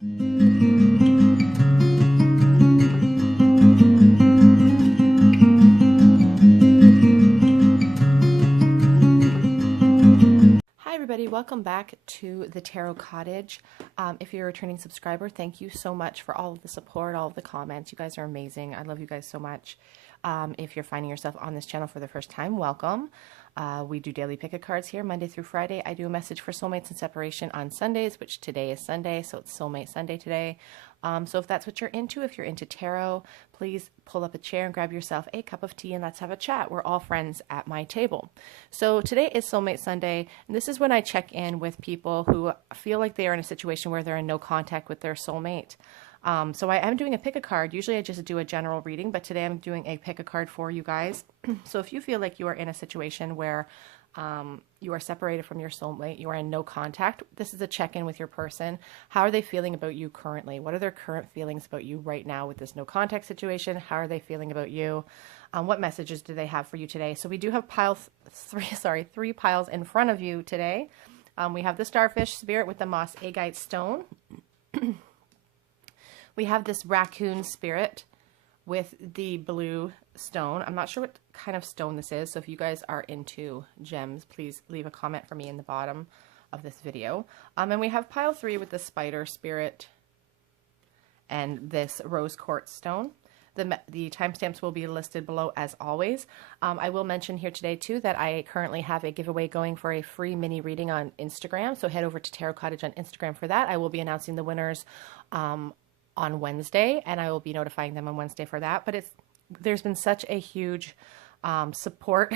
Hi everybody, welcome back to the Tarot Cottage. If you're a returning subscriber, thank you so much for all of the support, all of the comments. You guys are amazing. I love you guys so much. If you're finding yourself on this channel for the first time, welcome. We do daily pick-a cards here, Monday through Friday. I do a message for soulmates and separation on Sundays, which today is Sunday, so it's Soulmate Sunday today. So if that's what you're into, if you're into tarot, please pull up a chair and grab yourself a cup of tea and let's have a chat. We're all friends at my table. So today is Soulmate Sunday, and this is when I check in with people who feel like they are in a situation where they're in no contact with their soulmate. So I am doing a pick a card. Usually I just do a general reading, but today I'm doing a pick a card for you guys. So if you feel like you are in a situation where you are separated from your soulmate, you are in no contact, this is a check-in with your person. How are they feeling about you currently? What are their current feelings about you right now with this no contact situation? How are they feeling about you? What messages do they have for you today? So we do have three piles in front of you today. We have the starfish spirit with the moss agate stone. We have this raccoon spirit with the blue stone. I'm not sure what kind of stone this is, so if you guys are into gems, please leave a comment for me in the bottom of this video. And we have pile 3 with the spider spirit and this rose quartz stone. The timestamps will be listed below as always. I will mention here today too that I currently have a giveaway going for a free mini reading on Instagram, so head over to Tarot Cottage on Instagram for that. I will be announcing the winners on Wednesday, and I will be notifying them on Wednesday for that. But there's been such a huge support,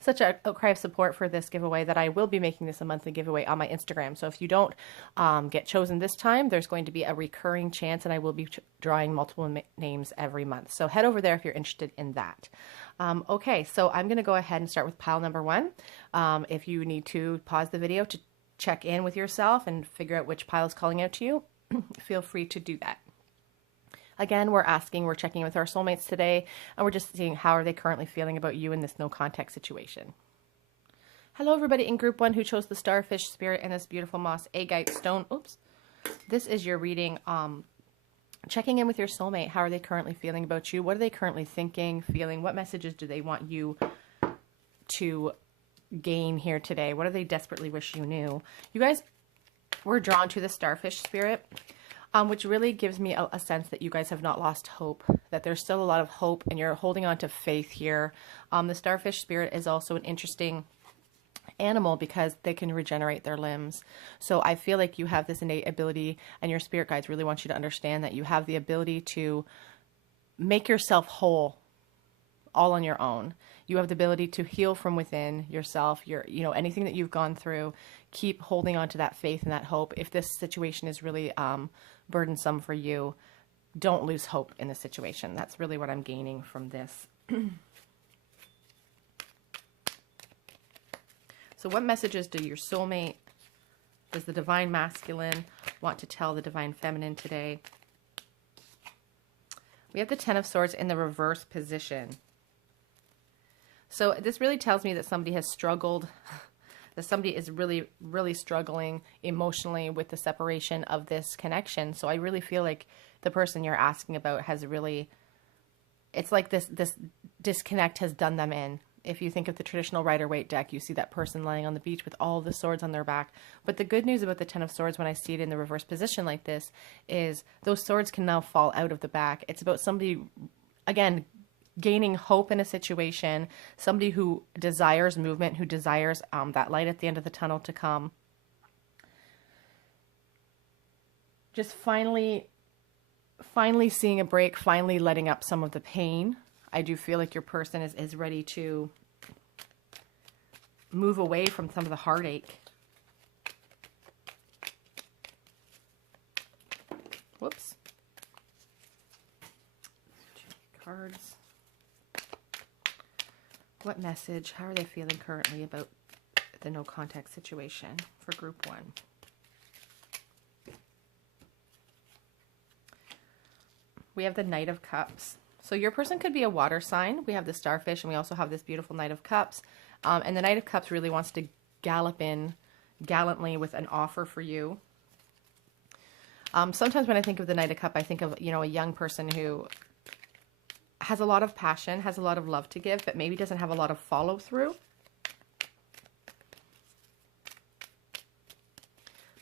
such a outcry of support for this giveaway that I will be making this a monthly giveaway on my Instagram. So if you don't get chosen this time, there's going to be a recurring chance, and I will be drawing multiple names every month. So head over there if you're interested in that. Okay, so I'm going to go ahead and start with pile number 1. If you need to pause the video to check in with yourself and figure out which pile is calling out to you, feel free to do that. Again, we're checking with our soulmates today, and we're just seeing how are they currently feeling about you in this no contact situation. Hello, everybody in group 1 who chose the starfish spirit and this beautiful moss agate stone. Oops. This is your reading. Checking in with your soulmate. How are they currently feeling about you? What are they currently thinking, feeling? What messages do they want you to gain here today? What do they desperately wish you knew? You guys were drawn to the starfish spirit. Which really gives me a sense that you guys have not lost hope, that there's still a lot of hope and you're holding on to faith here. The starfish spirit is also an interesting animal because they can regenerate their limbs. So I feel like you have this innate ability, and your spirit guides really want you to understand that you have the ability to make yourself whole all on your own. You have the ability to heal from within yourself. Anything that you've gone through, keep holding on to that faith and that hope. If this situation is really burdensome for you, don't lose hope in the situation. That's really what I'm gaining from this. So what messages do your soulmate, does the divine masculine want to tell the divine feminine today? We have the 10 of Swords in the reverse position. So this really tells me that somebody has struggled, that somebody is really, really struggling emotionally with the separation of this connection. So I really feel like the person you're asking about has really, it's like this disconnect has done them in. If you think of the traditional Rider-Waite deck, you see that person lying on the beach with all the swords on their back. But the good news about the 10 of Swords when I see it in the reverse position like this is those swords can now fall out of the back. It's about somebody, again, gaining hope in a situation, somebody who desires movement, who desires that light at the end of the tunnel to come. Just finally seeing a break, finally letting up some of the pain. I do feel like your person is ready to move away from some of the heartache. Whoops. 2 cards. What message? How are they feeling currently about the no contact situation for group 1? We have the Knight of Cups. So your person could be a water sign. We have the starfish, and we also have this beautiful Knight of Cups. And the Knight of Cups really wants to gallop in gallantly with an offer for you. Sometimes when I think of the Knight of Cups, I think of, you know, a young person who has a lot of passion, has a lot of love to give, but maybe doesn't have a lot of follow through.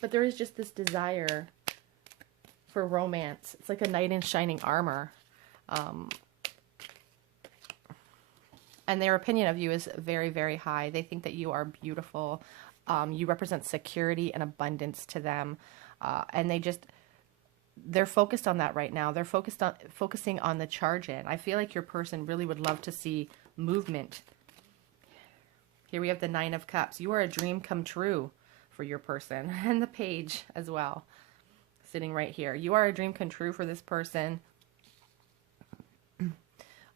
But there is just this desire for romance. It's like a knight in shining armor. And their opinion of you is very, very high. They think that you are beautiful. You represent security and abundance to them. And they're focused on that right now. They're focusing on the charge in. I feel like your person really would love to see movement. Here we have the Nine of Cups. You are a dream come true for your person. And the Page as well, sitting right here. You are a dream come true for this person.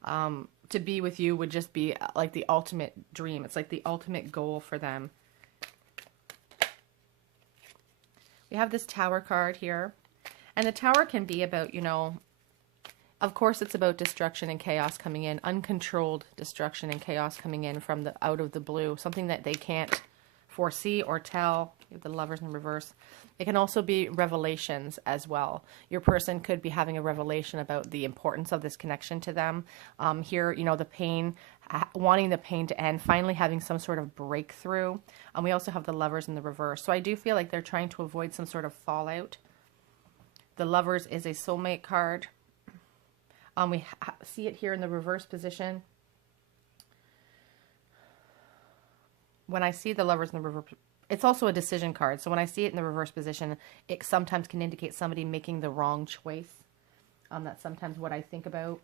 To be with you would just be like the ultimate dream. It's like the ultimate goal for them. We have this Tower card here. And the Tower can be about, you know, of course it's about destruction and chaos coming in. Uncontrolled destruction and chaos coming in from the out of the blue. Something that they can't foresee or tell. You have the Lovers in reverse. It can also be revelations as well. Your person could be having a revelation about the importance of this connection to them. Here, you know, the pain, wanting the pain to end, finally having some sort of breakthrough. And we also have the Lovers in the reverse. So I do feel like they're trying to avoid some sort of fallout. The Lovers is a soulmate card. We see it here in the reverse position. When I see the Lovers in the reverse, it's also a decision card. So when I see it in the reverse position, it sometimes can indicate somebody making the wrong choice. That's sometimes what I think about.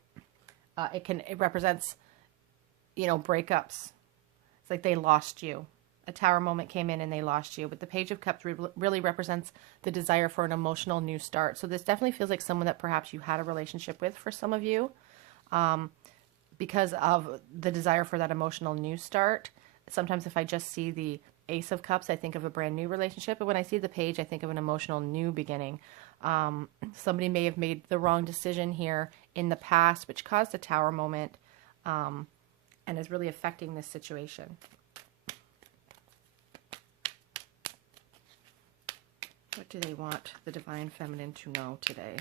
It represents, you know, breakups. It's like they lost you. A Tower moment came in and they lost you. But the Page of Cups really represents the desire for an emotional new start. So this definitely feels like someone that perhaps you had a relationship with for some of you. Because of the desire for that emotional new start. Sometimes if I just see the Ace of Cups, I think of a brand new relationship. But when I see the Page, I think of an emotional new beginning. Somebody may have made the wrong decision here in the past, which caused a Tower moment and is really affecting this situation. What do they want the Divine Feminine to know today?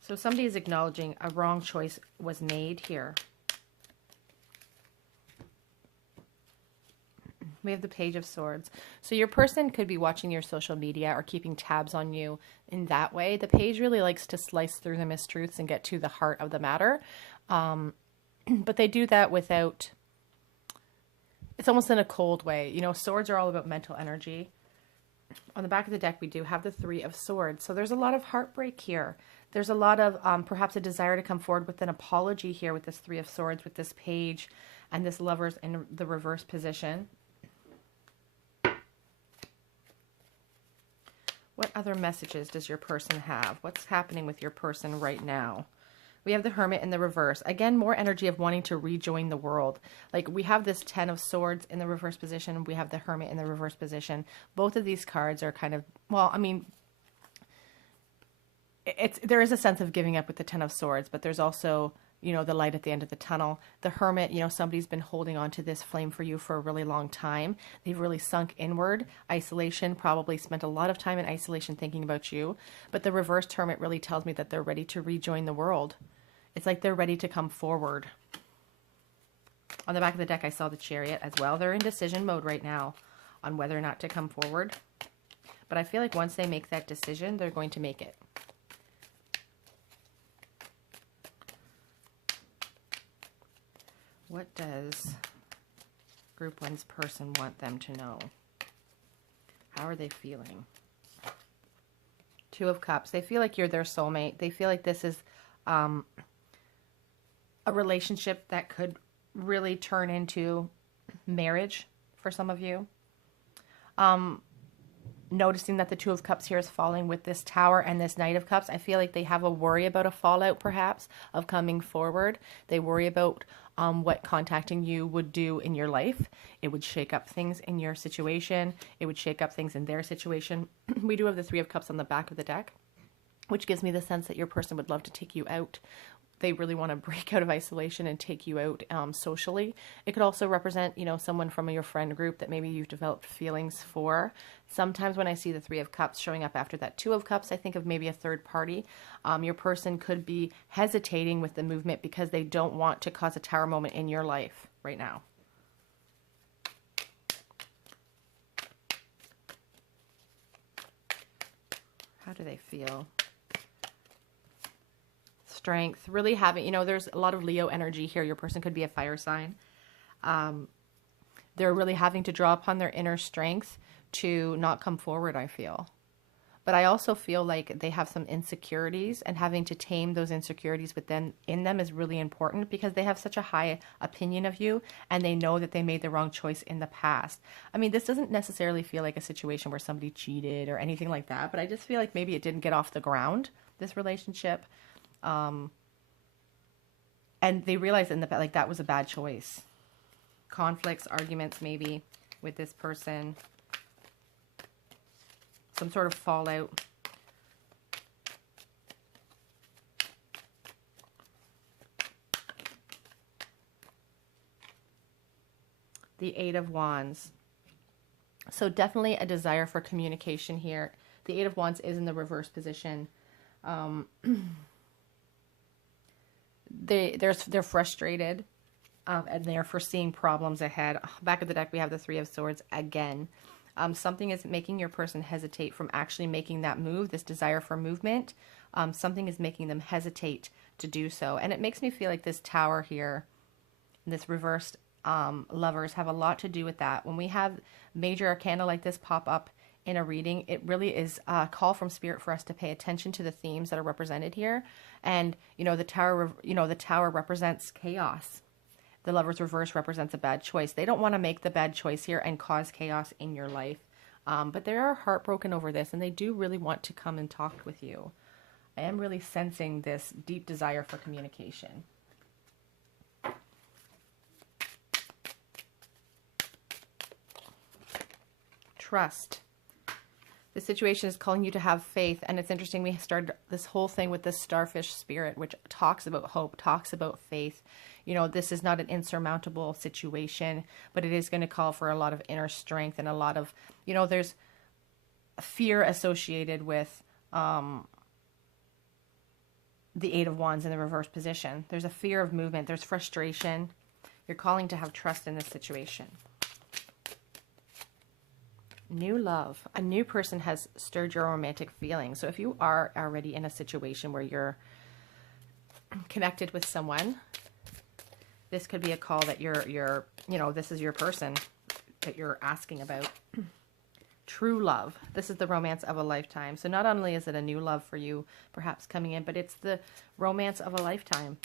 So somebody is acknowledging a wrong choice was made here. We have the Page of Swords. So your person could be watching your social media or keeping tabs on you in that way. The Page really likes to slice through the mistruths and get to the heart of the matter. But they do that without, it's almost in a cold way. You know, swords are all about mental energy. On the back of the deck, we do have the Three of Swords. So there's a lot of heartbreak here. There's a lot of perhaps a desire to come forward with an apology here with this Three of Swords, with this Page and this Lovers in the reverse position. What other messages does your person have? What's happening with your person right now? We have the Hermit in the reverse. Again, more energy of wanting to rejoin the world. Like we have this Ten of Swords in the reverse position. We have the Hermit in the reverse position. Both of these cards are kind of, well, I mean, there is a sense of giving up with the Ten of Swords, but there's also, you know, the light at the end of the tunnel. The Hermit, you know, somebody's been holding on to this flame for you for a really long time. They've really sunk inward. Isolation, probably spent a lot of time in isolation thinking about you. But the reversed Hermit really tells me that they're ready to rejoin the world. It's like they're ready to come forward. On the back of the deck, I saw the Chariot as well. They're in decision mode right now on whether or not to come forward. But I feel like once they make that decision, they're going to make it. What does Group 1's person want them to know? How are they feeling? Two of Cups. They feel like you're their soulmate. They feel like this is a relationship that could really turn into marriage for some of you. Noticing that the Two of Cups here is falling with this Tower and this Knight of Cups. I feel like they have a worry about a fallout, perhaps, of coming forward. They worry about what contacting you would do in your life. It would shake up things in your situation. It would shake up things in their situation. We do have the Three of Cups on the back of the deck, which gives me the sense that your person would love to take you out they really want to break out of isolation and take you out socially. It could also represent, you know, someone from your friend group that maybe you've developed feelings for. Sometimes when I see the Three of Cups showing up after that Two of Cups, I think of maybe a third party. Your person could be hesitating with the movement because they don't want to cause a tower moment in your life right now. How do they feel? Strength, really having, you know, there's a lot of Leo energy here. Your person could be a fire sign. They're really having to draw upon their inner strength to not come forward, I feel. But I also feel like they have some insecurities, and having to tame those insecurities within them is really important because they have such a high opinion of you and they know that they made the wrong choice in the past. I mean, this doesn't necessarily feel like a situation where somebody cheated or anything like that, but I just feel like maybe it didn't get off the ground, this relationship. And they realized in the like that was a bad choice. Conflicts, arguments, maybe with this person, some sort of fallout. The Eight of Wands. So definitely a desire for communication here. The Eight of Wands is in the reverse position. They're frustrated, and they're foreseeing problems ahead. Back of the deck, we have the Three of Swords again. Something is making your person hesitate from actually making that move, this desire for movement. Something is making them hesitate to do so. And it makes me feel like this Tower here, this reversed Lovers, have a lot to do with that. When we have major arcana like this pop up in a reading, it really is a call from Spirit for us to pay attention to the themes that are represented here. And, you know, the Tower represents chaos. The Lover's reverse represents a bad choice. They don't want to make the bad choice here and cause chaos in your life. But they are heartbroken over this, and they do really want to come and talk with you. I am really sensing this deep desire for communication. Trust. The situation is calling you to have faith, and it's interesting. We started this whole thing with this starfish spirit, which talks about hope, talks about faith. You know, this is not an insurmountable situation, but it is going to call for a lot of inner strength and a lot of, you know, there's fear associated with the Eight of Wands in the reverse position. There's a fear of movement. There's frustration. You're calling to have trust in this situation. New love. A new person has stirred your romantic feelings. So if you are already in a situation where you're connected with someone, this could be a call that you're, you know, this is your person that you're asking about. True love. This is the romance of a lifetime. So not only is it a new love for you, perhaps coming in, but it's the romance of a lifetime.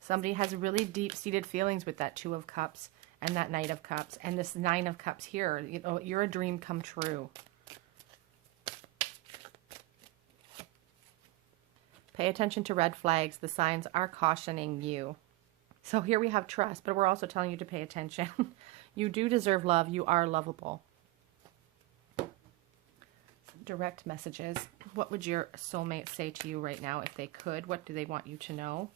Somebody has really deep-seated feelings with that Two of Cups and that Knight of Cups and this Nine of Cups here. You know, you're a dream come true. Pay attention to red flags. The signs are cautioning you. So here we have trust, but we're also telling you to pay attention. You do deserve love. You are lovable. Some direct messages. What would your soulmate say to you right now if they could? What do they want you to know?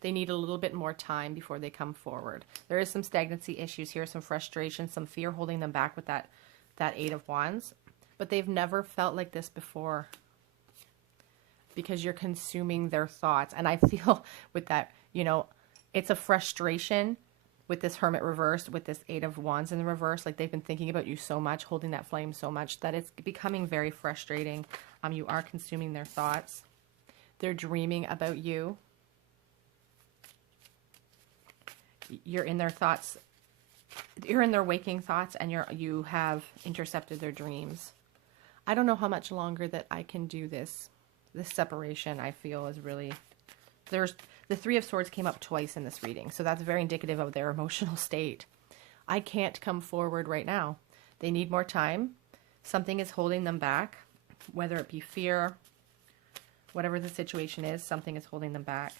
They need a little bit more time before they come forward. There is some stagnancy issues here, some frustration, some fear holding them back with that Eight of Wands. But they've never felt like this before because you're consuming their thoughts. And I feel with that, you know, it's a frustration with this Hermit reversed, with this Eight of Wands in the reverse. Like they've been thinking about you so much, holding that flame so much that it's becoming very frustrating. You are consuming their thoughts. They're dreaming about you. You're in their thoughts. You're in their waking thoughts, and you have intercepted their dreams. I don't know how much longer that I can do this. This separation, I feel, is really... There's the Three of Swords came up twice in this reading, so that's very indicative of their emotional state. I can't come forward right now. They need more time. Something is holding them back, whether it be fear, whatever the situation is, something is holding them back.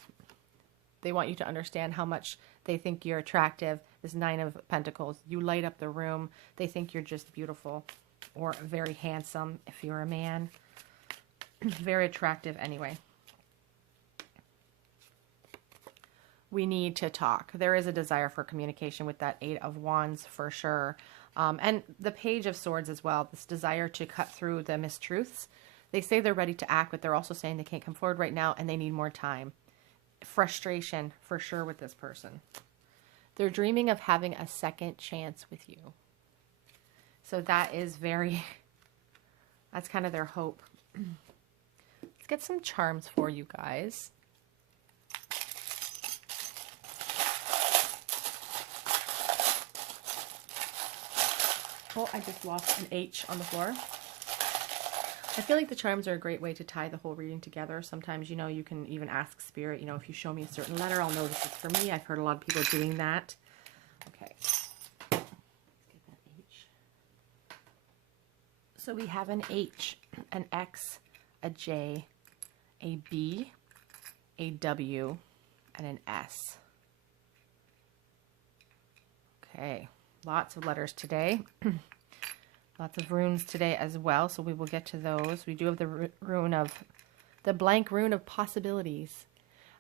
They want you to understand how much they think you're attractive. This Nine of Pentacles, you light up the room. They think you're just beautiful or very handsome if you're a man. Very attractive anyway. we need to talk. There is a desire for communication with that Eight of Wands for sure. And the Page of Swords as well, this desire to cut through the mistruths. They say they're ready to act, but they're also saying they can't come forward right now and they need more time. Frustration for sure with this person. They're dreaming of having a second chance with you. So that is that's kind of their hope. Let's get some charms for you guys. Oh, I just lost an H on the floor. I feel like the charms are a great way to tie the whole reading together. Sometimes, you know, you can even ask Spirit, you know, if you show me a certain letter, I'll know this is for me. I've heard a lot of people doing that. Okay. Let's get that H. So we have an H, an X, a J, a B, a W, and an S. Okay. Lots of letters today. Lots of runes today as well, so we will get to those. We do have the blank rune of possibilities.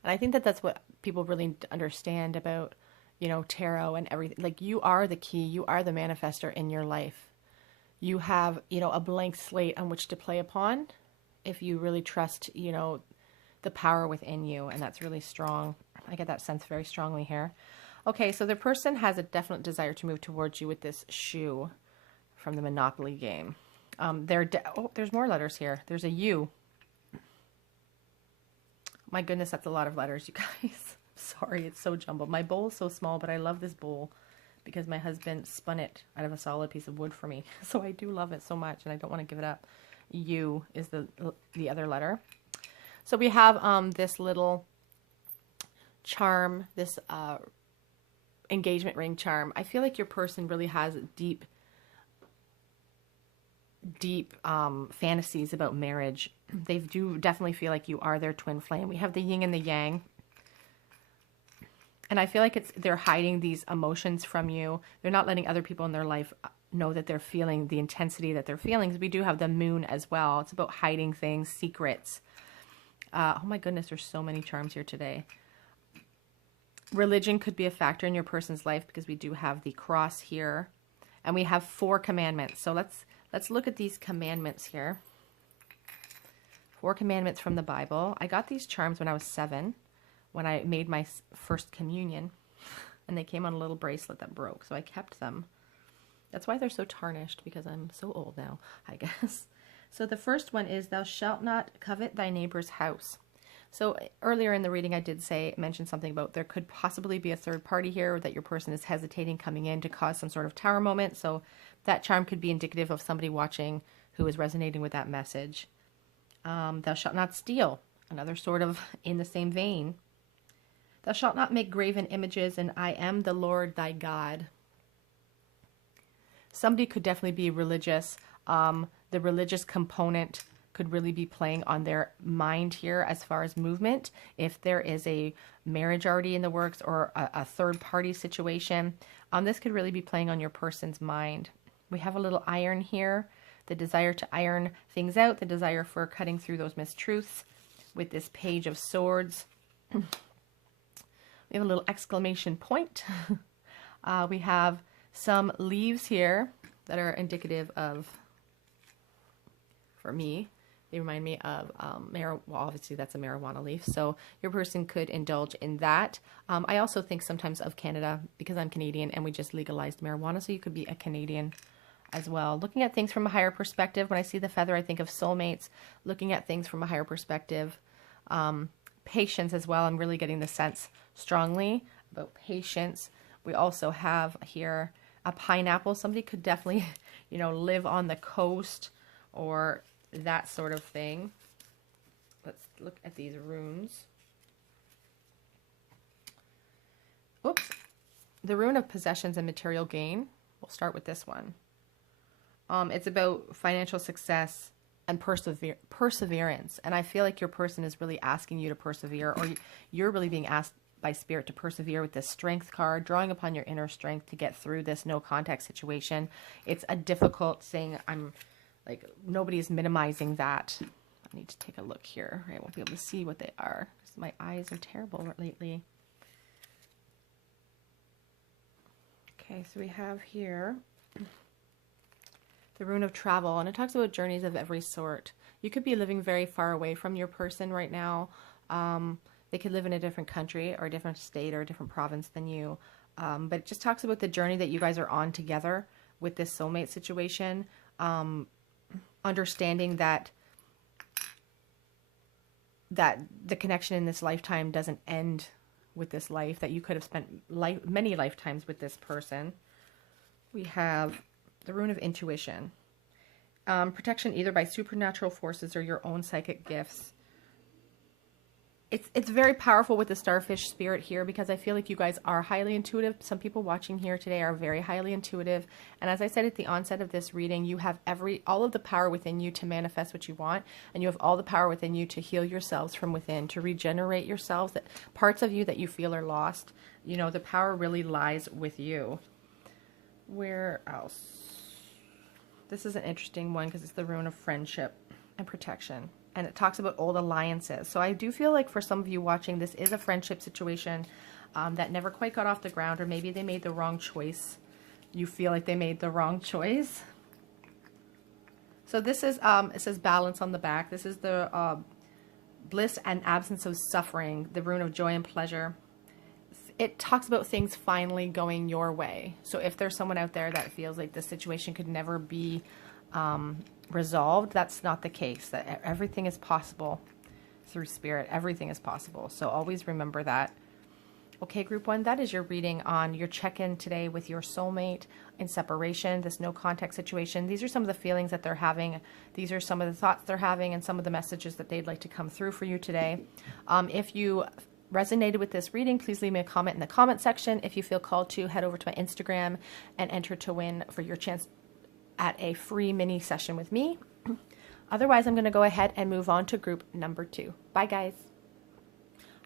And I think that that's what people really need to understand about, you know, tarot and everything. Like, you are the key. You are the manifester in your life. You have, you know, a blank slate on which to play upon if you really trust, you know, the power within you. And that's really strong. I get that sense very strongly here. Okay, so the person has a definite desire to move towards you with this shoe from the Monopoly game. There's more letters here. There's a U. My goodness, that's a lot of letters, you guys. Sorry, it's so jumbled. My bowl is so small, but I love this bowl because my husband spun it out of a solid piece of wood for me. So I do love it so much, and I don't want to give it up. U is the other letter. So we have this little charm, this engagement ring charm. I feel like your person really has deep fantasies about marriage. They do definitely feel like you are their twin flame. We have the yin and the yang. And I feel like they're hiding these emotions from you. They're not letting other people in their life know that they're feeling the intensity that they're feeling. We do have the moon as well. It's about hiding things, secrets. Oh my goodness, there's so many charms here today. Religion could be a factor in your person's life because we do have the cross here. And we have 4 commandments. So let's look at these commandments here. 4 commandments from the Bible. I got these charms when I was 7, when I made my first communion. And they came on a little bracelet that broke, so I kept them. That's why they're so tarnished, because I'm so old now, I guess. So the first one is, thou shalt not covet thy neighbor's house. So earlier in the reading, I did mention something about there could possibly be a third party here, or that your person is hesitating coming in to cause some sort of tower moment. So that charm could be indicative of somebody watching who is resonating with that message. Thou shalt not steal. Another sort of in the same vein. Thou shalt not make graven images, and I am the Lord thy God. Somebody could definitely be religious. The religious component could really be playing on their mind here as far as movement. If there is a marriage already in the works or a third party situation, this could really be playing on your person's mind. We have a little iron here, the desire to iron things out, the desire for cutting through those mistruths with this Page of Swords. We have a little exclamation point. We have some leaves here that are indicative of, for me, they remind me of well, obviously that's a marijuana leaf, so your person could indulge in that. I also think sometimes of Canada, because I'm Canadian and we just legalized marijuana, so you could be a Canadian as well. Looking at things from a higher perspective, when I see the feather, I think of soulmates. Looking at things from a higher perspective. Patience as well. I'm really getting the sense strongly about patience. We also have here a pineapple. Somebody could definitely, you know, live on the coast or that sort of thing. Let's look at these runes. Oops. The rune of possessions and material gain. We'll start with this one. It's about financial success and perseverance. And I feel like your person is really asking you to persevere, or you're really being asked by Spirit to persevere with this strength card, drawing upon your inner strength to get through this no contact situation. It's a difficult thing. I'm like, nobody is minimizing that. I need to take a look here. I won't be able to see what they are because my eyes are terrible lately. Okay, so we have here the rune of travel, and it talks about journeys of every sort. You could be living very far away from your person right now. They could live in a different country or a different state or a different province than you. But it just talks about the journey that you guys are on together with this soulmate situation. Understanding that the connection in this lifetime doesn't end with this life, that you could have spent many lifetimes with this person. We have the rune of intuition. Protection either by supernatural forces or your own psychic gifts. It's very powerful with the starfish spirit here, because I feel like you guys are highly intuitive. Some people watching here today are very highly intuitive. And as I said at the onset of this reading, you have all of the power within you to manifest what you want. And you have all the power within you to heal yourselves from within, to regenerate yourselves, that parts of you that you feel are lost. You know, the power really lies with you. Where else? This is an interesting one because it's the rune of friendship and protection. And it talks about old alliances. So I do feel like for some of you watching, this is a friendship situation that never quite got off the ground, or maybe they made the wrong choice. You feel like they made the wrong choice. So this is, it says balance on the back. This is the bliss and absence of suffering, the rune of joy and pleasure. It talks about things finally going your way. So if there's someone out there that feels like this situation could never be resolved, that's not the case. That everything is possible through spirit. Everything is possible. So always remember that. Okay, group 1, that is your reading on your check-in today with your soulmate in separation, this no contact situation. These are some of the feelings that they're having. These are some of the thoughts they're having and some of the messages that they'd like to come through for you today. If you resonated with this reading, please leave me a comment in the comment section. If you feel called to, head over to my Instagram and enter to win for your chance at a free mini session with me. Otherwise, I'm going to go ahead and move on to group number 2. Bye, guys.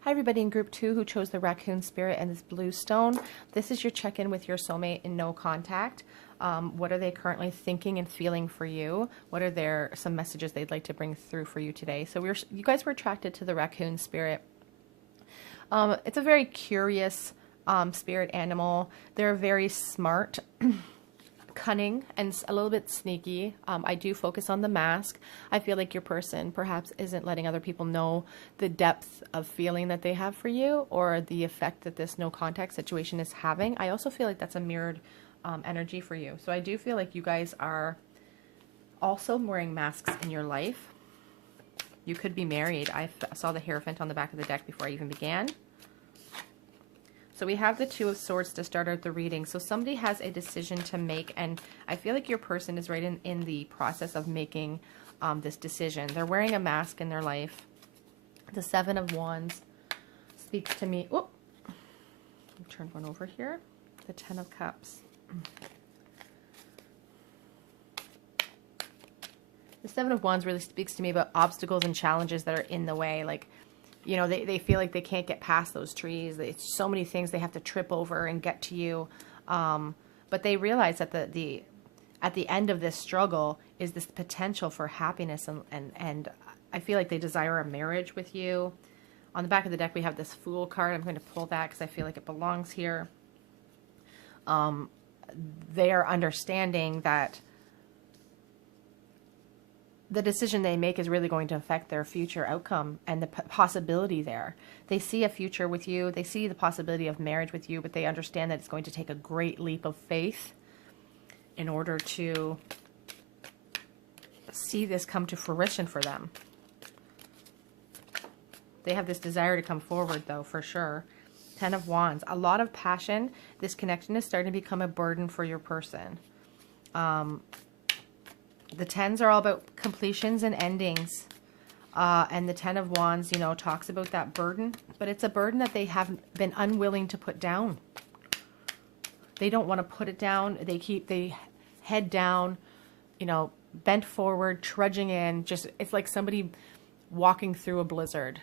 Hi, everybody in group 2 who chose the raccoon spirit and this blue stone. This is your check-in with your soulmate in no contact. What are they currently thinking and feeling for you? What are some messages they'd like to bring through for you today? So you guys were attracted to the raccoon spirit. It's a very curious spirit animal. They're very smart, cunning, and a little bit sneaky. I do focus on the mask. I feel like your person perhaps isn't letting other people know the depth of feeling that they have for you, or the effect that this no contact situation is having. I also feel like that's a mirrored energy for you. So I do feel like you guys are also wearing masks in your life. You could be married. I saw the Hierophant on the back of the deck before I even began. So we have the Two of Swords to start out the reading. So somebody has a decision to make, and I feel like your person is right in the process of making this decision. They're wearing a mask in their life. The Seven of Wands speaks to me. Oh, turn one over here. The Ten of Cups. The Seven of Wands really speaks to me about obstacles and challenges that are in the way. Like, you know, they feel like they can't get past those trees. It's so many things they have to trip over and get to you. But they realize that at the end of this struggle is this potential for happiness. And I feel like they desire a marriage with you. On the back of the deck, we have this Fool card. I'm going to pull that because I feel like it belongs here. They are understanding that the decision they make is really going to affect their future outcome and the possibility there. They see a future with you. They see the possibility of marriage with you, but they understand that it's going to take a great leap of faith in order to see this come to fruition for them. They have this desire to come forward, though, for sure. Ten of Wands. A lot of passion. This connection is starting to become a burden for your person. The tens are all about completions and endings. And the Ten of Wands, you know, talks about that burden. But it's a burden that they have been unwilling to put down. They don't want to put it down. They head down, you know, bent forward, trudging in. Just, it's like somebody walking through a blizzard.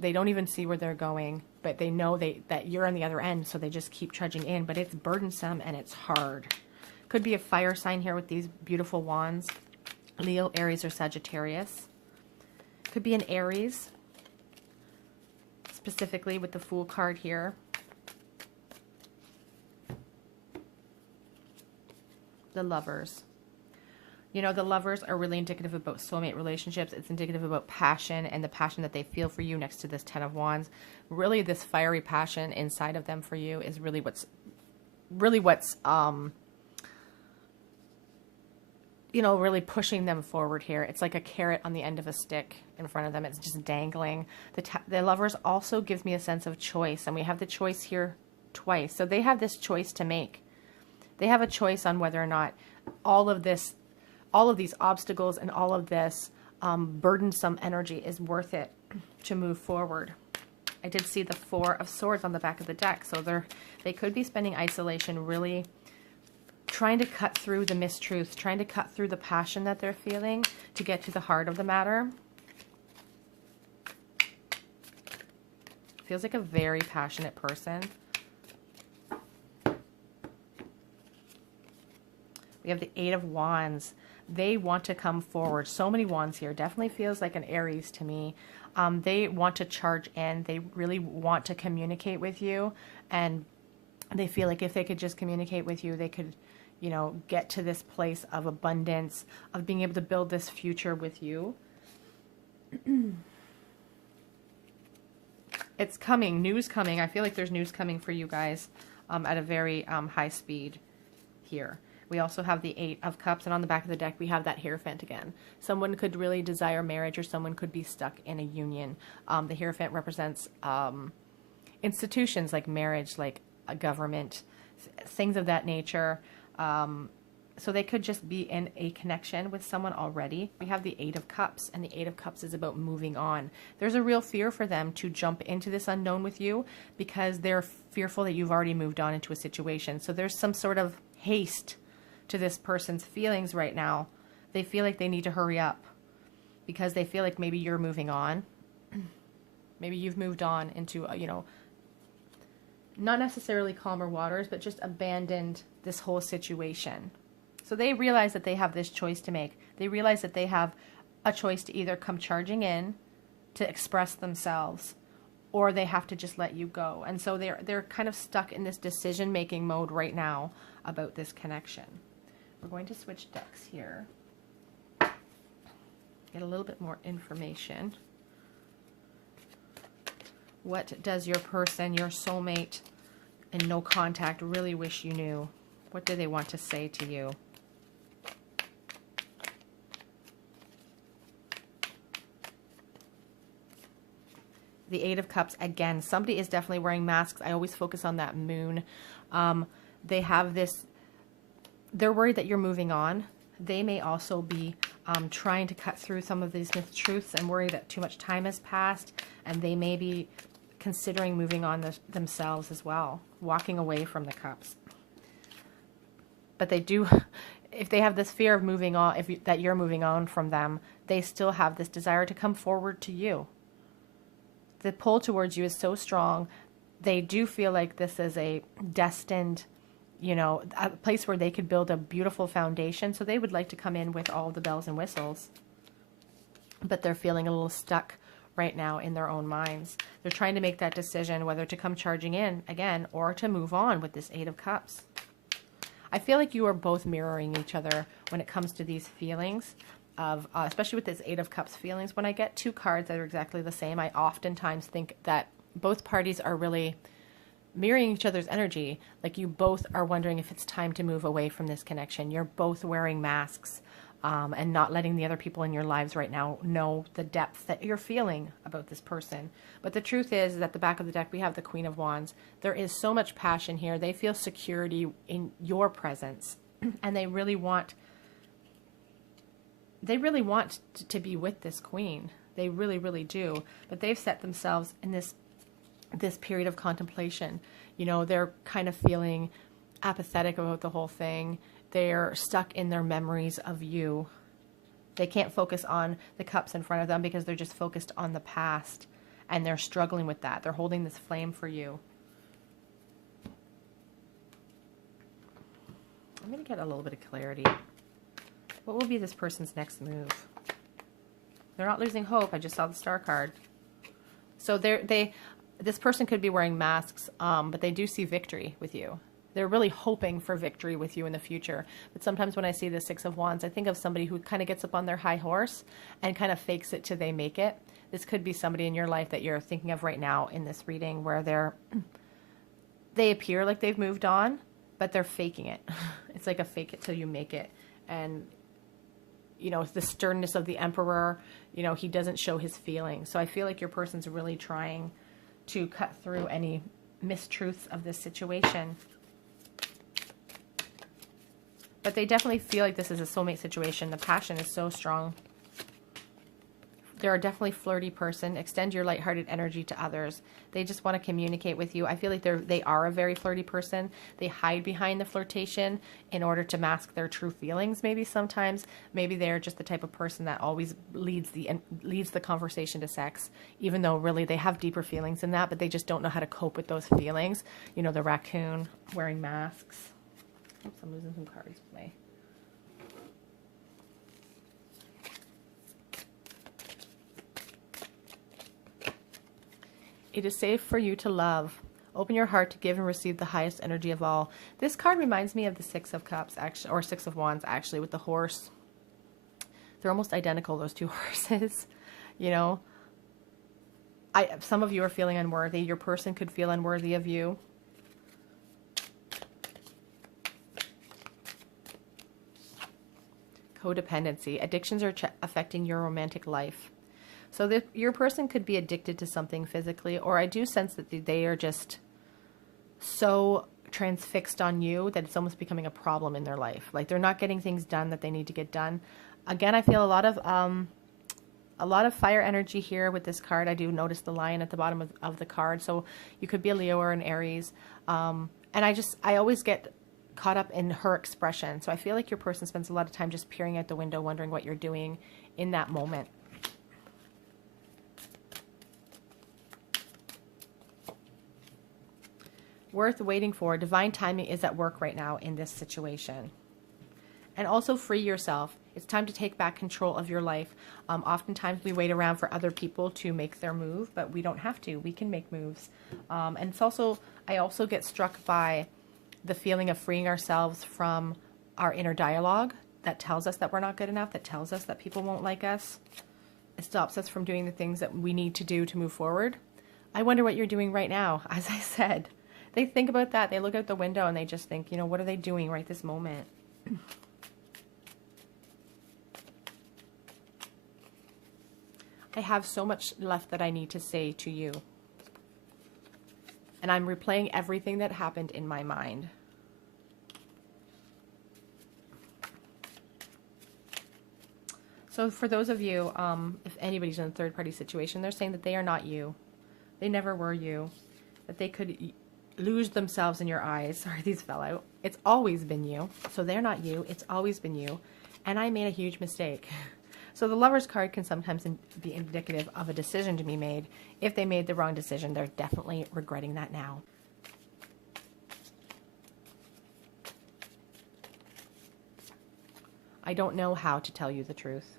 They don't even see where they're going, but they know that you're on the other end, so they just keep trudging in. But it's burdensome and it's hard. Could be a fire sign here with these beautiful wands. Leo, Aries, or Sagittarius. Could be an Aries, specifically with the Fool card here. The Lovers. You know, the Lovers are really indicative about soulmate relationships. It's indicative about passion and the passion that they feel for you next to this Ten of Wands. Really, this fiery passion inside of them for you is really what's you know, really pushing them forward here. It's like a carrot on the end of a stick in front of them. It's just dangling. The Lovers also gives me a sense of choice, and we have the choice here twice. So they have this choice to make. They have a choice on whether or not all of these obstacles and all of this burdensome energy is worth it to move forward. I did see the Four of Swords on the back of the deck, so they could be spending isolation, really trying to cut through the mistruths, trying to cut through the passion that they're feeling to get to the heart of the matter. Feels like a very passionate person. We have the Eight of Wands. They want to come forward. So many wands here. Definitely feels like an Aries to me. They want to charge in. They really want to communicate with you. And they feel like if they could just communicate with you, they could, you know, get to this place of abundance, of being able to build this future with you. It's coming. News coming. I feel like there's news coming for you guys at a very high speed here. We also have the Eight of Cups, and on the back of the deck, we have that Hierophant again. Someone could really desire marriage, or someone could be stuck in a union. The Hierophant represents institutions like marriage, like a government, things of that nature. So they could just be in a connection with someone already. We have the Eight of Cups, and the Eight of Cups is about moving on. There's a real fear for them to jump into this unknown with you because they're fearful that you've already moved on into a situation. So there's some sort of haste to this person's feelings right now. They feel like they need to hurry up because they feel like maybe you're moving on. Maybe you've moved on into, you know, not necessarily calmer waters, but just abandoned this whole situation. So they realize that they have this choice to make. They realize that they have a choice to either come charging in to express themselves, or they have to just let you go. And so they're kind of stuck in this decision-making mode right now about this connection. We're going to switch decks here. Get a little bit more information. What does your person, your soulmate, and no contact really wish you knew? What do they want to say to you? The Eight of Cups, again, somebody is definitely wearing masks. I always focus on that moon. They have this, they're worried that you're moving on. They may also be trying to cut through some of these mistruths and worry that too much time has passed, and they may be considering moving on themselves as well, walking away from the cups. But they do, if they have this fear of moving on, that you're moving on from them, they still have this desire to come forward to you. The pull towards you is so strong. They do feel like this is a destined, you know, a place where they could build a beautiful foundation. So they would like to come in with all the bells and whistles. But they're feeling a little stuck right now in their own minds. They're trying to make that decision whether to come charging in again or to move on with this Eight of Cups. I feel like you are both mirroring each other when it comes to these feelings of, especially with this Eight of Cups feelings. When I get two cards that are exactly the same, I oftentimes think that both parties are really mirroring each other's energy. Like you both are wondering if it's time to move away from this connection. You're both wearing masks and not letting the other people in your lives right now know the depth that you're feeling about this person. But the truth is that at the back of the deck, we have the Queen of Wands. There is so much passion here. They feel security in your presence, and they really want to be with this queen. They really, really do. But they've set themselves in this period of contemplation. You know, they're kind of feeling apathetic about the whole thing. They're stuck in their memories of you. They can't focus on the cups in front of them because they're just focused on the past, and they're struggling with that. They're holding this flame for you. I'm going to get a little bit of clarity. What will be this person's next move? They're not losing hope. I just saw the Star card. So this person could be wearing masks, but they do see victory with you. they're really hoping for victory with you in the future. But sometimes when I see the Six of Wands, I think of somebody who kind of gets up on their high horse and kind of fakes it till they make it. This could be somebody in your life that you're thinking of right now in this reading, where they appear like they've moved on, but they're faking it. It's like a fake it till you make it. And, you know, the sternness of the Emperor, you know, he doesn't show his feelings. So I feel like your person's really trying to cut through any mistruths of this situation. But they definitely feel like this is a soulmate situation. The passion is so strong. They're a definitely flirty person. Extend your lighthearted energy to others. They just want to communicate with you. I feel like they are a very flirty person. They hide behind the flirtation in order to mask their true feelings. Maybe sometimes, maybe they're just the type of person that always leads the conversation to sex, even though really they have deeper feelings than that, but they just don't know how to cope with those feelings. You know, the raccoon wearing masks. Oops, I'm losing some cards today. It is safe for you to love. Open your heart to give and receive the highest energy of all. This card reminds me of the Six of Cups, actually, or Six of Wands, actually, with the horse. They're almost identical, those two horses. You know, some of you are feeling unworthy. Your person could feel unworthy of you. Codependency. Addictions are affecting your romantic life. So your person could be addicted to something physically, or I do sense that they are just so transfixed on you that it's almost becoming a problem in their life. Like they're not getting things done that they need to get done. Again, I feel a lot of fire energy here with this card. I do notice the lion at the bottom of the card. So you could be a Leo or an Aries. And I always get caught up in her expression. So I feel like your person spends a lot of time just peering out the window, wondering what you're doing in that moment. Worth waiting for. Divine timing is at work right now in this situation. And also free yourself. It's time to take back control of your life. Oftentimes we wait around for other people to make their move, but we don't have to. We can make moves. And it's also, I also get struck by the feeling of freeing ourselves from our inner dialogue that tells us that we're not good enough, that tells us that people won't like us. It stops us from doing the things that we need to do to move forward. I wonder what you're doing right now, as I said. They think about that. They look out the window and they just think, you know, what are they doing right this moment? I have so much left that I need to say to you. And I'm replaying everything that happened in my mind. So for those of you, if anybody's in a third-party situation, they're saying that they are not you. They never were you. That they could lose themselves in your eyes. Sorry, these fell out. It's always been you. So they're not you. It's always been you. And I made a huge mistake. So the Lover's card can sometimes be indicative of a decision to be made. If they made the wrong decision, they're definitely regretting that now. I don't know how to tell you the truth.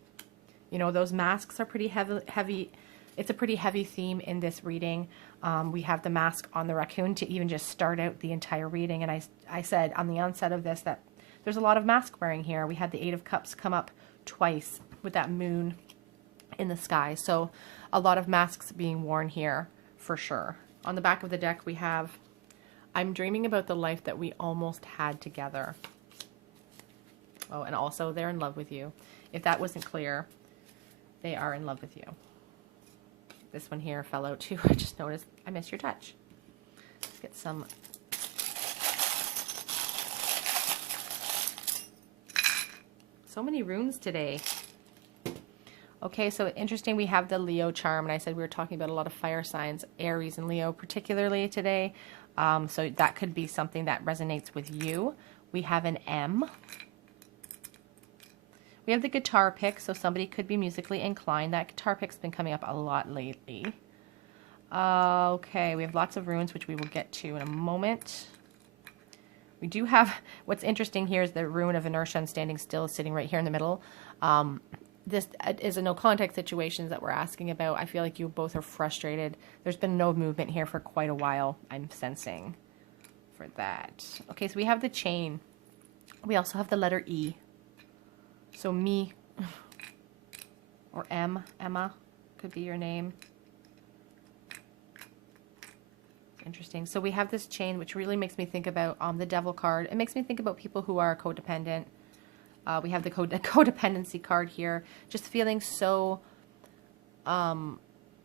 You know, those masks are pretty heavy. It's a pretty heavy theme in this reading. We have the mask on the raccoon to even just start out the entire reading. And I said on the onset of this that there's a lot of mask wearing here. We had the Eight of Cups come up twice with that moon in the sky. So a lot of masks being worn here for sure. On the back of the deck we have, I'm dreaming about the life that we almost had together. Oh, and also they're in love with you. If that wasn't clear, they are in love with you. This one here fell out too. I just noticed. I missed your touch. Let's get some. So many runes today. Okay, so interesting. We have the Leo charm, and I said we were talking about a lot of fire signs, Aries and Leo particularly today. So that could be something that resonates with you. We have an M. We have the guitar pick, so somebody could be musically inclined. That guitar pick's been coming up a lot lately. Okay, we have lots of runes, which we will get to in a moment. We do have, what's interesting here is the rune of inertia and standing still sitting right here in the middle. This is a no contact situation that we're asking about. I feel like you both are frustrated. There's been no movement here for quite a while, I'm sensing. for that. Okay, so we have the chain. We also have the letter E. So me or Emma could be your name. Interesting. So we have this chain, which really makes me think about the Devil card. It makes me think about people who are codependent. We have the codependency card here. Just feeling so,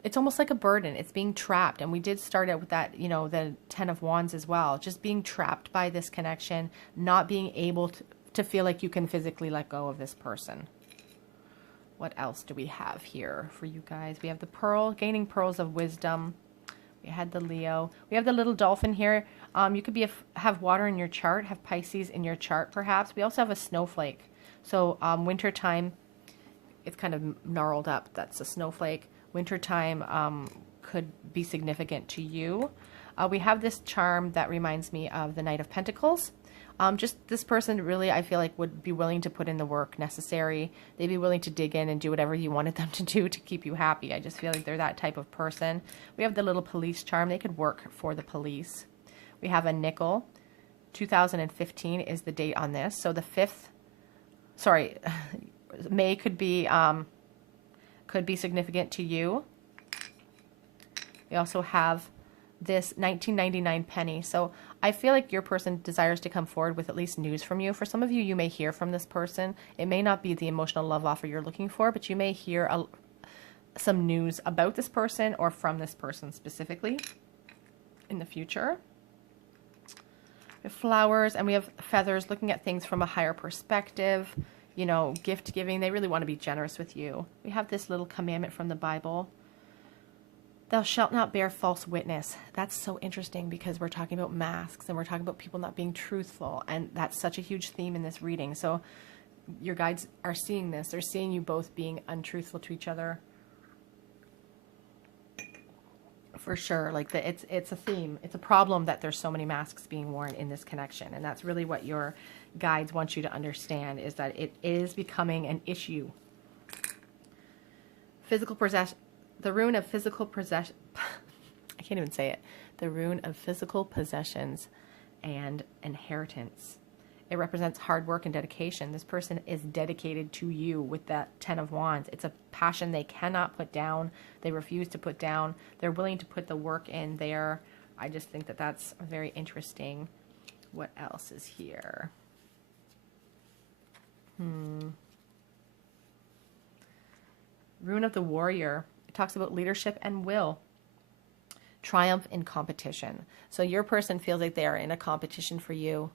it's almost like a burden. It's being trapped. And we did start out with that, you know, the 10 of Wands as well. Just being trapped by this connection, not being able to feel like you can physically let go of this person. What else do we have here for you guys? We have the Pearl, gaining pearls of wisdom. We had the Leo. We have the little dolphin here. You could have water in your chart, have Pisces in your chart perhaps. We also have a snowflake. So wintertime, it's kind of gnarled up. That's a snowflake. Wintertime could be significant to you. We have this charm that reminds me of the Knight of Pentacles. Just this person really, I feel like, would be willing to put in the work necessary. They'd be willing to dig in and do whatever you wanted them to do to keep you happy. I just feel like they're that type of person. We have the little police charm. They could work for the police. We have a nickel. 2015 is the date on this. So the 5th, sorry, May could be significant to you. We also have this 1999 penny. So I feel like your person desires to come forward with at least news from you. For some of you, you may hear from this person. It may not be the emotional love offer you're looking for, but you may hear some news about this person or from this person specifically in the future. We have flowers and we have feathers, looking at things from a higher perspective. You know, gift giving. They really want to be generous with you. We have this little commandment from the Bible. Thou shalt not bear false witness. That's so interesting because we're talking about masks and we're talking about people not being truthful. And that's such a huge theme in this reading. So your guides are seeing this. They're seeing you both being untruthful to each other. For sure. Like it's a theme. It's a problem that there's so many masks being worn in this connection. And that's really what your guides want you to understand, is that it is becoming an issue. Physical possession. The rune of physical possession. I can't even say it. The rune of physical possessions and inheritance. It represents hard work and dedication. This person is dedicated to you with that 10 of Wands. It's a passion they cannot put down. They refuse to put down. They're willing to put the work in there. I just think that that's very interesting. What else is here? Rune of the Warrior. It talks about leadership and will. Triumph in competition. So your person feels like they are in a competition for you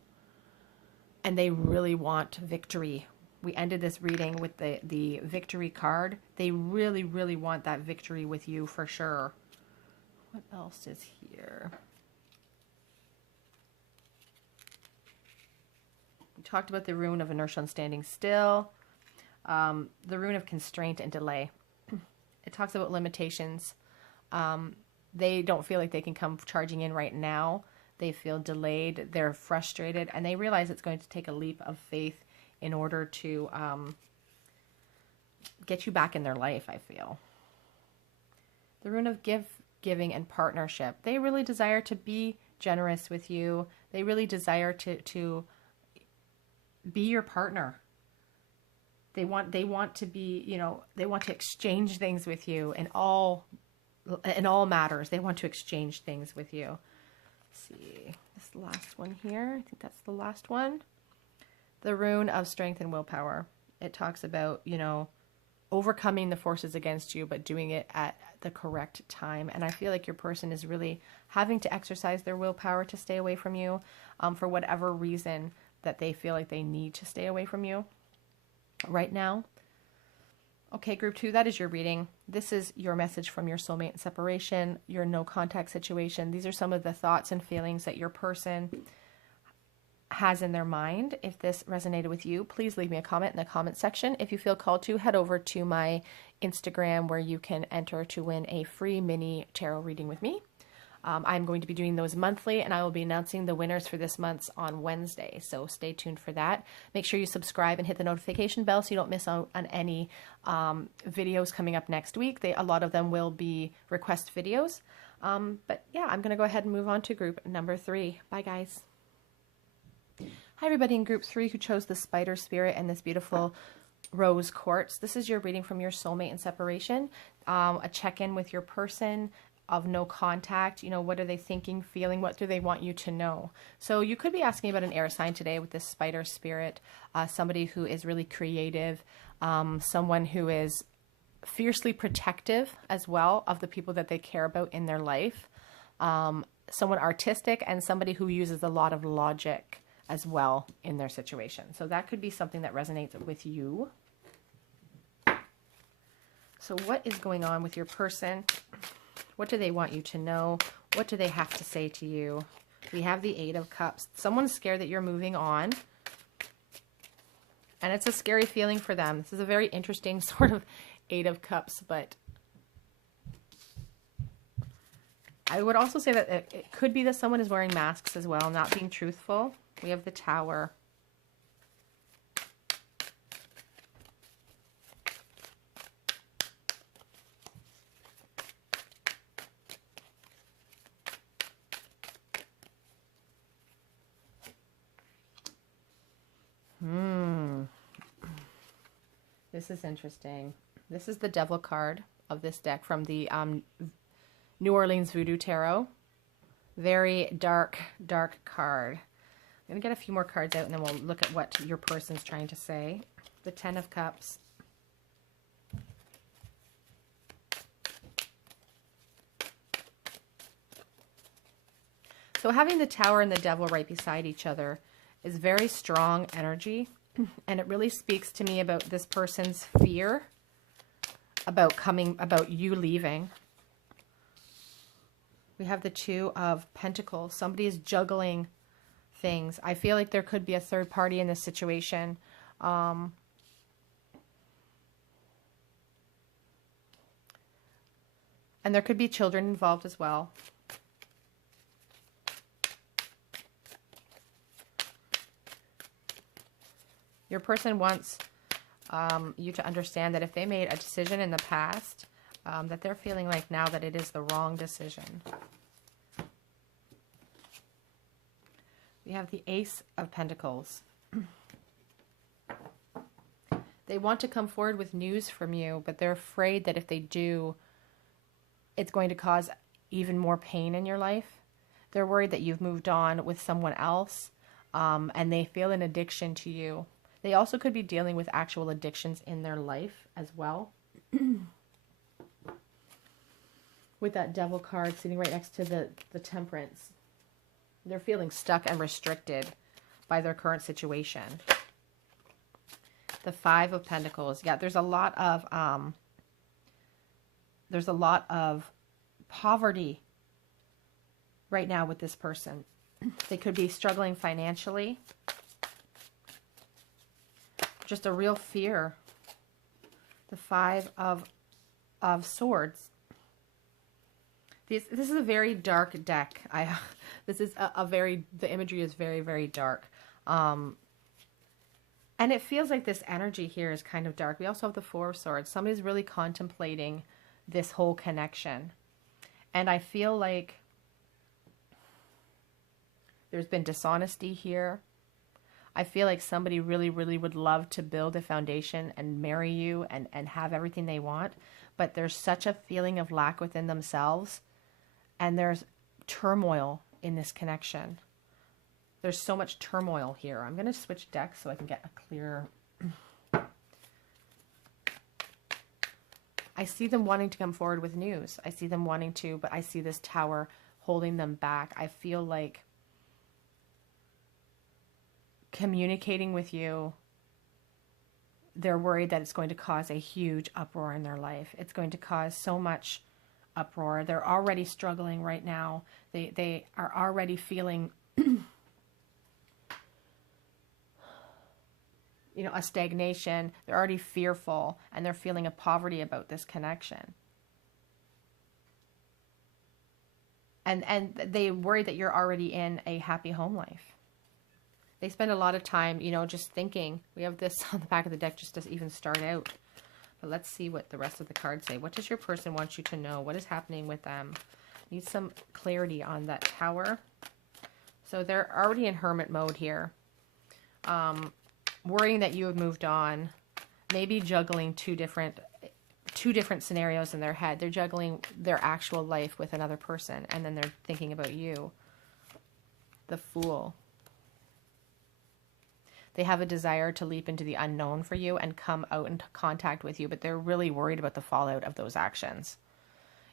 and they really want victory. We ended this reading with the victory card. They really, really want that victory with you for sure. What else is here? We talked about the rune of inertia and standing still. The rune of constraint and delay. It talks about limitations. They don't feel like they can come charging in right now. They feel delayed. They're frustrated. And they realize it's going to take a leap of faith in order to get you back in their life, I feel. The rune of giving, and partnership. They really desire to be generous with you. They really desire to be your partner. They want to be, you know, they want to exchange things with you in all matters. They want to exchange things with you. Let's see, this last one here. I think that's the last one. The rune of strength and willpower. It talks about, you know, overcoming the forces against you, but doing it at the correct time. And I feel like your person is really having to exercise their willpower to stay away from you, for whatever reason that they feel like they need to stay away from you right now. Okay, group 2, that is your reading. This is your message from your soulmate and separation, your no contact situation. These are some of the thoughts and feelings that your person has in their mind. If this resonated with you, please leave me a comment in the comment section. If you feel called to, head over to my Instagram where you can enter to win a free mini tarot reading with me. I'm going to be doing those monthly, and I will be announcing the winners for this month's on Wednesday. So stay tuned for that. Make sure you subscribe and hit the notification bell so you don't miss out on any videos coming up next week. A lot of them will be request videos. But yeah, I'm going to go ahead and move on to group number 3. Bye, guys. Hi, everybody in group 3 who chose the spider spirit and this beautiful rose quartz. This is your reading from your soulmate and separation. A check-in with your person of no contact. You know, what are they thinking, feeling? What do they want you to know? So you could be asking about an air sign today with this spider spirit. Somebody who is really creative. Someone who is fiercely protective as well of the people that they care about in their life. Someone artistic, and somebody who uses a lot of logic as well in their situation. So that could be something that resonates with you. So what is going on with your person? What do they want you to know? What do they have to say to you? We have the 8 of Cups. Someone's scared that you're moving on. And it's a scary feeling for them. This is a very interesting sort of 8 of Cups, but I would also say that it could be that someone is wearing masks as well, not being truthful. We have the Tower. This is interesting. This is the Devil card of this deck from the New Orleans Voodoo Tarot. Very dark, dark card. I'm going to get a few more cards out and then we'll look at what your person's trying to say. The 10 of Cups. So having the Tower and the Devil right beside each other is very strong energy. And it really speaks to me about this person's fear about you leaving. We have the 2 of Pentacles. Somebody is juggling things. I feel like there could be a third party in this situation. And there could be children involved as well. Your person wants you to understand that if they made a decision in the past, that they're feeling like now that it is the wrong decision. We have the Ace of Pentacles. They want to come forward with news from you, but they're afraid that if they do, it's going to cause even more pain in your life. They're worried that you've moved on with someone else, and they feel an addiction to you. They also could be dealing with actual addictions in their life as well. With that Devil card sitting right next to the Temperance. They're feeling stuck and restricted by their current situation. The 5 of Pentacles. Yeah, there's a lot of poverty right now with this person. They could be struggling financially. Just a real fear. The 5 of Swords. This is a very dark deck. This is the imagery is very, very dark. And it feels like this energy here is kind of dark. We also have the 4 of Swords. Somebody's really contemplating this whole connection. And I feel like there's been dishonesty here. I feel like somebody really, really would love to build a foundation and marry you and have everything they want. But there's such a feeling of lack within themselves. And there's turmoil in this connection. There's so much turmoil here. I'm going to switch decks so I can get a clearer... I see them wanting to come forward with news. I see them wanting to, but I see this Tower holding them back. I feel like communicating with you, they're worried that it's going to cause a huge uproar in their life. It's going to cause so much uproar. They're already struggling right now. They are already feeling a stagnation. They're already fearful, and they're feeling a poverty about this connection. And they worry that you're already in a happy home life. They spend a lot of time, you know, just thinking. We have this on the back of the deck just to even start out. But let's see what the rest of the cards say. What does your person want you to know? What is happening with them? Need some clarity on that Tower. So they're already in hermit mode here. Worrying that you have moved on. Maybe juggling two different scenarios in their head. They're juggling their actual life with another person, and then they're thinking about you. The Fool. They have a desire to leap into the unknown for you and come out into contact with you, but they're really worried about the fallout of those actions.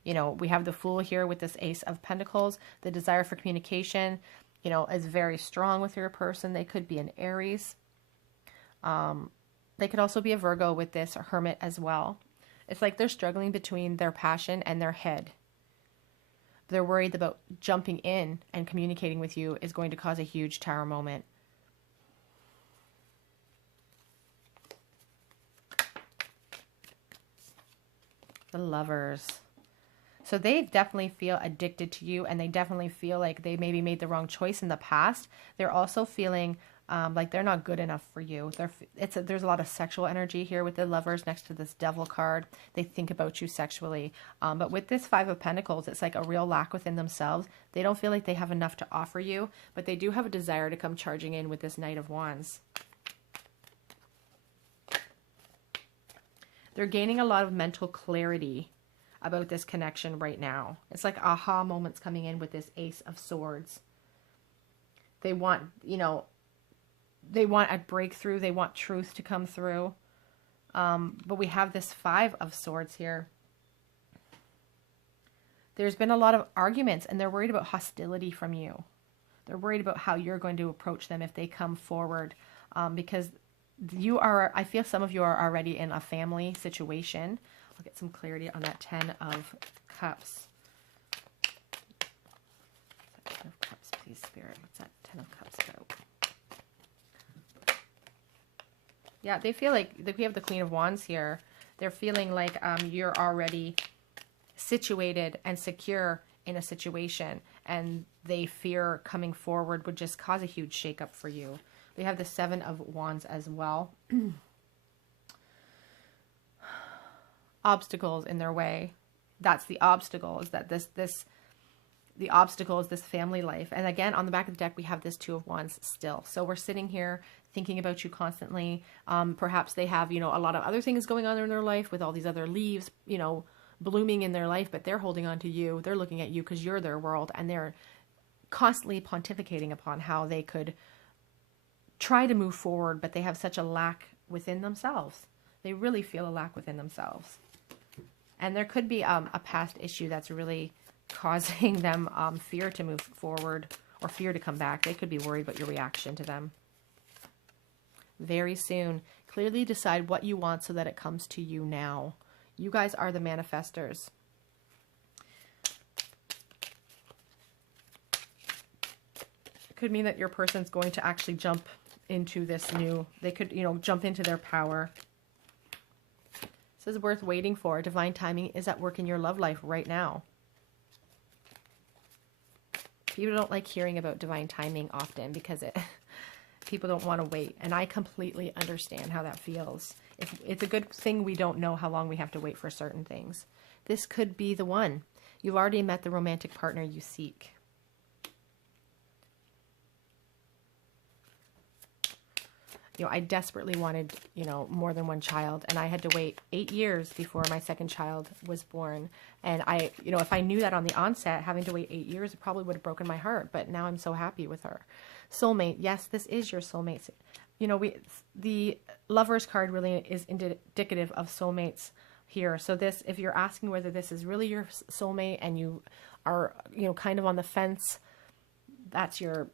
You know, we have the Fool here with this Ace of Pentacles. The desire for communication, you know, is very strong with your person. They could be an Aries. They could also be a Virgo with this Hermit as well. It's like they're struggling between their passion and their head. They're worried about jumping in and communicating with you is going to cause a huge Tower moment. The Lovers. So they definitely feel addicted to you, and they definitely feel like they maybe made the wrong choice in the past. They're also feeling like they're not good enough for you. There's a lot of sexual energy here with the Lovers next to this Devil card. They think about you sexually. But with this Five of Pentacles, it's like a real lack within themselves. They don't feel like they have enough to offer you, but they do have a desire to come charging in with this Knight of Wands. They're gaining a lot of mental clarity about this connection right now. It's like aha moments coming in with this Ace of Swords. They want, you know, they want a breakthrough. They want truth to come through. But we have this Five of Swords here. There's been a lot of arguments, and they're worried about hostility from you. They're worried about how you're going to approach them if they come forward. Because you are, I feel some of you are already in a family situation. I'll get some clarity on that Ten of Cups. Ten of Cups, please, Spirit. What's that Ten of Cups about? Yeah, they feel like we have the Queen of Wands here. They're feeling like you're already situated and secure in a situation, and they fear coming forward would just cause a huge shakeup for you. We have the Seven of Wands as well. Obstacles in their way. That's the obstacle, is that the obstacle is this family life. And again, on the back of the deck, we have this Two of Wands still. So we're sitting here thinking about you constantly. Perhaps they have, you know, a lot of other things going on in their life with all these other leaves, you know, blooming in their life, but they're holding on to you. They're looking at you because you're their world, and they're constantly pontificating upon how they could try to move forward, but they have such a lack within themselves. They really feel a lack within themselves. And there could be a past issue that's really causing them fear to move forward or fear to come back. They could be worried about your reaction to them. Very soon, clearly decide what you want so that it comes to you now. You guys are the manifestors. It could mean that your person's going to actually jump into this new, they could, you know, jump into their power. This is worth waiting for. Divine timing is at work in your love life right now. People don't like hearing about divine timing often because people don't want to wait. And I completely understand how that feels. It's a good thing we don't know how long we have to wait for certain things. This could be the one. You've already met the romantic partner you seek. You know, I desperately wanted, you know, more than one child, and I had to wait 8 years before my second child was born. And I, you know, if I knew that on the onset, having to wait 8 years, it probably would have broken my heart. But now I'm so happy with her. Soulmate. Yes, this is your soulmate. You know, the Lovers card really is indicative of soulmates here. So this, if you're asking whether this is really your soulmate and you are, you know, kind of on the fence, that's your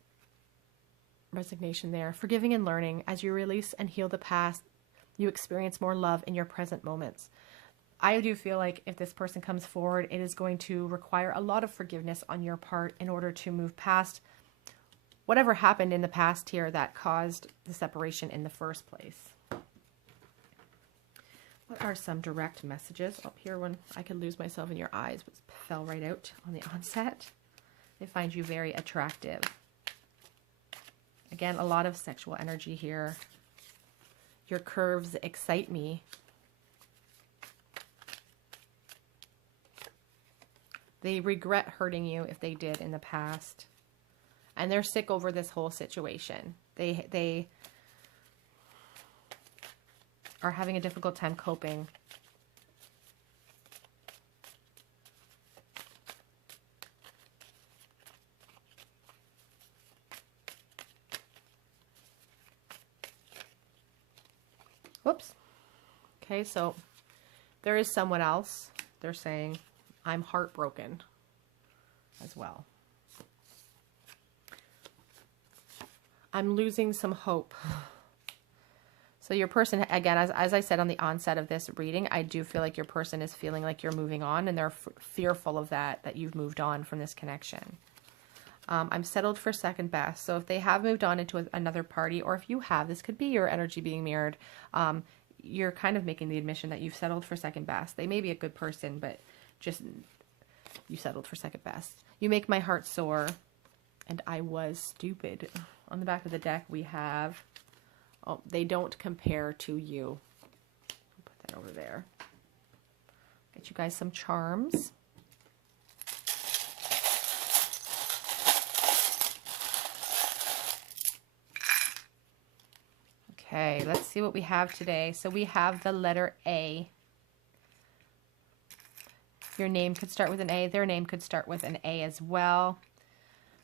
resignation there. Forgiving and learning. As you release and heal the past, you experience more love in your present moments. I do feel like if this person comes forward, it is going to require a lot of forgiveness on your part in order to move past whatever happened in the past here that caused the separation in the first place. What are some direct messages? Oh, here one. I could lose myself in your eyes, but fell right out on the onset. They find you very attractive. Again, a lot of sexual energy here. Your curves excite me. They regret hurting you if they did in the past. And they're sick over this whole situation. They are having a difficult time coping. Whoops. Okay, so there is someone else. They're saying, I'm heartbroken as well. I'm losing some hope. So your person, again, as I said on the onset of this reading, I do feel like your person is feeling like you're moving on, and they're fearful of that you've moved on from this connection. I'm settled for second best. So if they have moved on into another party, or if you have, this could be your energy being mirrored. You're kind of making the admission that you've settled for second best. They may be a good person, but just you settled for second best. You make my heart sore, and I was stupid. On the back of the deck, we have, oh, they don't compare to you. I'll put that over there. Get you guys some charms. Okay, let's see what we have today. So we have the letter A. Your name could start with an A. Their name could start with an A as well.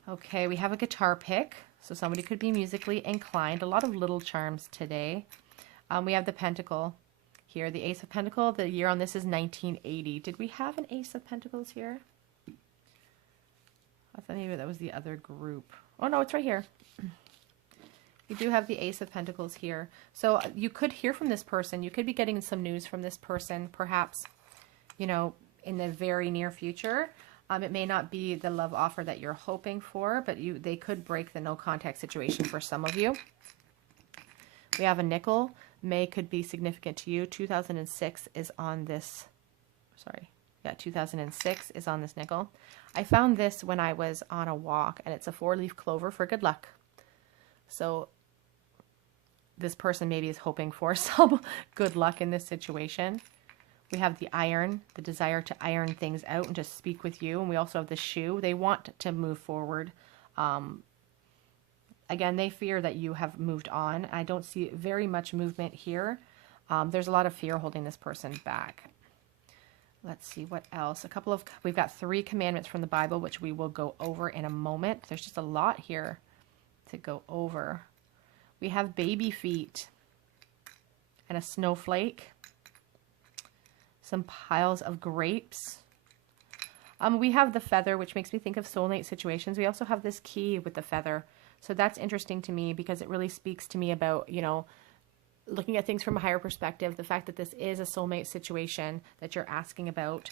Okay, we have a guitar pick. So somebody could be musically inclined. A lot of little charms today. We have the Pentacle here. The Ace of Pentacle. The year on this is 1980. Did we have an Ace of Pentacles here? I thought maybe that was the other group. Oh, no, it's right here. We do have the Ace of Pentacles here. So you could hear from this person. You could be getting some news from this person, perhaps, you know, in the very near future. It may not be the love offer that you're hoping for, but they could break the no contact situation for some of you. We have a nickel. May could be significant to you. 2006 is on this. Sorry. Yeah, 2006 is on this nickel. I found this when I was on a walk, and it's a 4-leaf clover for good luck. So this person maybe is hoping for some good luck in this situation. We have the iron, the desire to iron things out and just speak with you. And we also have the shoe. They want to move forward. Again, they fear that you have moved on. I don't see very much movement here. There's a lot of fear holding this person back. Let's see what else. We've got 3 commandments from the Bible, which we will go over in a moment. There's just a lot here to go over. We have baby feet and a snowflake. Some piles of grapes. We have the feather, which makes me think of soulmate situations. We also have this key with the feather. So that's interesting to me because it really speaks to me about, you know, looking at things from a higher perspective, the fact that this is a soulmate situation that you're asking about.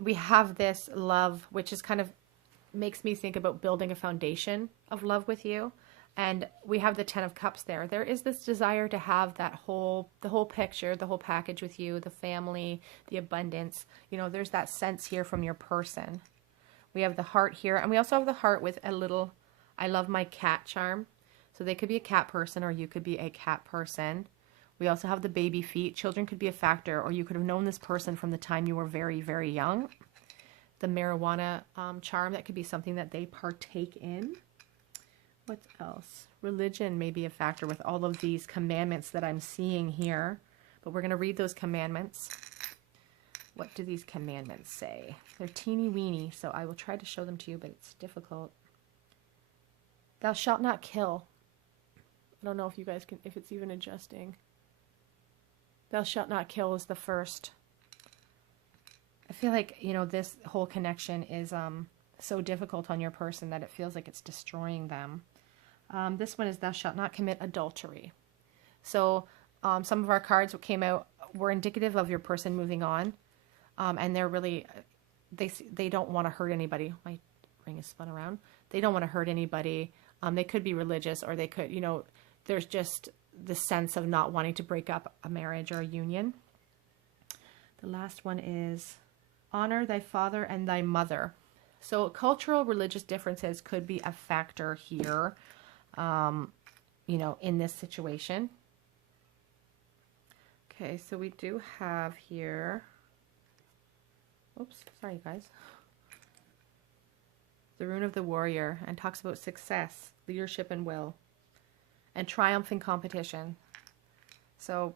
We have this love, which is kind of makes me think about building a foundation of love with you. And we have the 10 of Cups there. There is this desire to have the whole picture, the whole package with you, the family, the abundance. You know, there's that sense here from your person. We have the heart here. And we also have the heart with a little, I love my cat charm. So they could be a cat person or you could be a cat person. We also have the baby feet. Children could be a factor, or you could have known this person from the time you were very, very young. The marijuana charm, that could be something that they partake in. What else? Religion may be a factor with all of these commandments that I'm seeing here. But we're going to read those commandments. What do these commandments say? They're teeny weeny, so I will try to show them to you, but it's difficult. Thou shalt not kill. I don't know if you guys can, if it's even adjusting. Thou shalt not kill is the first. I feel like, you know, this whole connection is so difficult on your person that it feels like it's destroying them. This one is thou shalt not commit adultery. So some of our cards that came out were indicative of your person moving on. And they're really, they don't want to hurt anybody. My ring is spun around. They don't want to hurt anybody. They could be religious, or they could, you know, there's just the sense of not wanting to break up a marriage or a union. The last one is honor thy father and thy mother. So cultural, religious differences could be a factor here, you know, in this situation. Okay, so we do have here, oops, sorry guys. The Rune of the Warrior, and talks about success, leadership and will, and triumph in competition. So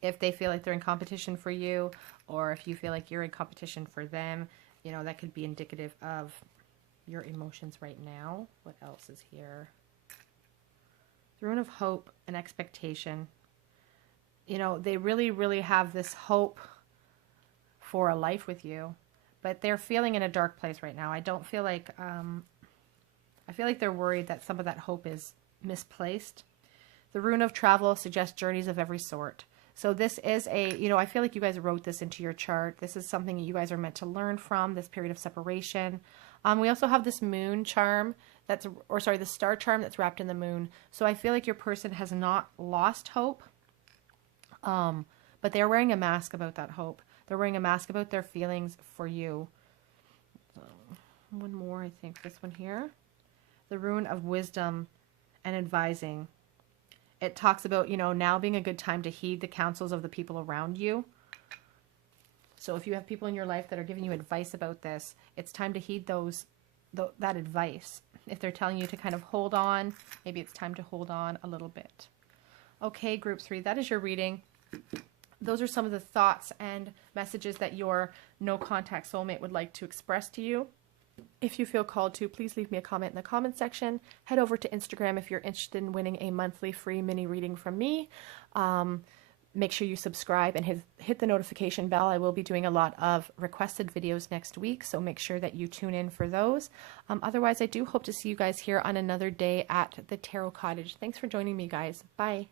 if they feel like they're in competition for you, or if you feel like you're in competition for them, you know, that could be indicative of your emotions right now. What else is here? The Rune of Hope and expectation. You know, they really, really have this hope for a life with you, but they're feeling in a dark place right now. I don't feel like, I feel like they're worried that some of that hope is misplaced. The Rune of Travel suggests journeys of every sort. So this is a, you know, I feel like you guys wrote this into your chart. This is something that you guys are meant to learn from, this period of separation. We also have this moon charm that's, or sorry, the star charm that's wrapped in the moon. So I feel like your person has not lost hope, but they're wearing a mask about that hope. They're wearing a mask about their feelings for you. One more, I think, this one here. The Rune of Wisdom and Advising. It talks about, you know, now being a good time to heed the counsels of the people around you. So if you have people in your life that are giving you advice about this, it's time to heed that advice. If they're telling you to kind of hold on, maybe it's time to hold on a little bit. Okay, group 3, that is your reading. Those are some of the thoughts and messages that your no contact soulmate would like to express to you. If you feel called to, please leave me a comment in the comment section. Head over to Instagram if you're interested in winning a monthly free mini reading from me. Make sure you subscribe and hit the notification bell. I will be doing a lot of requested videos next week, so make sure that you tune in for those. Otherwise, I do hope to see you guys here on another day at the Tarot Cottage. Thanks for joining me, guys. Bye.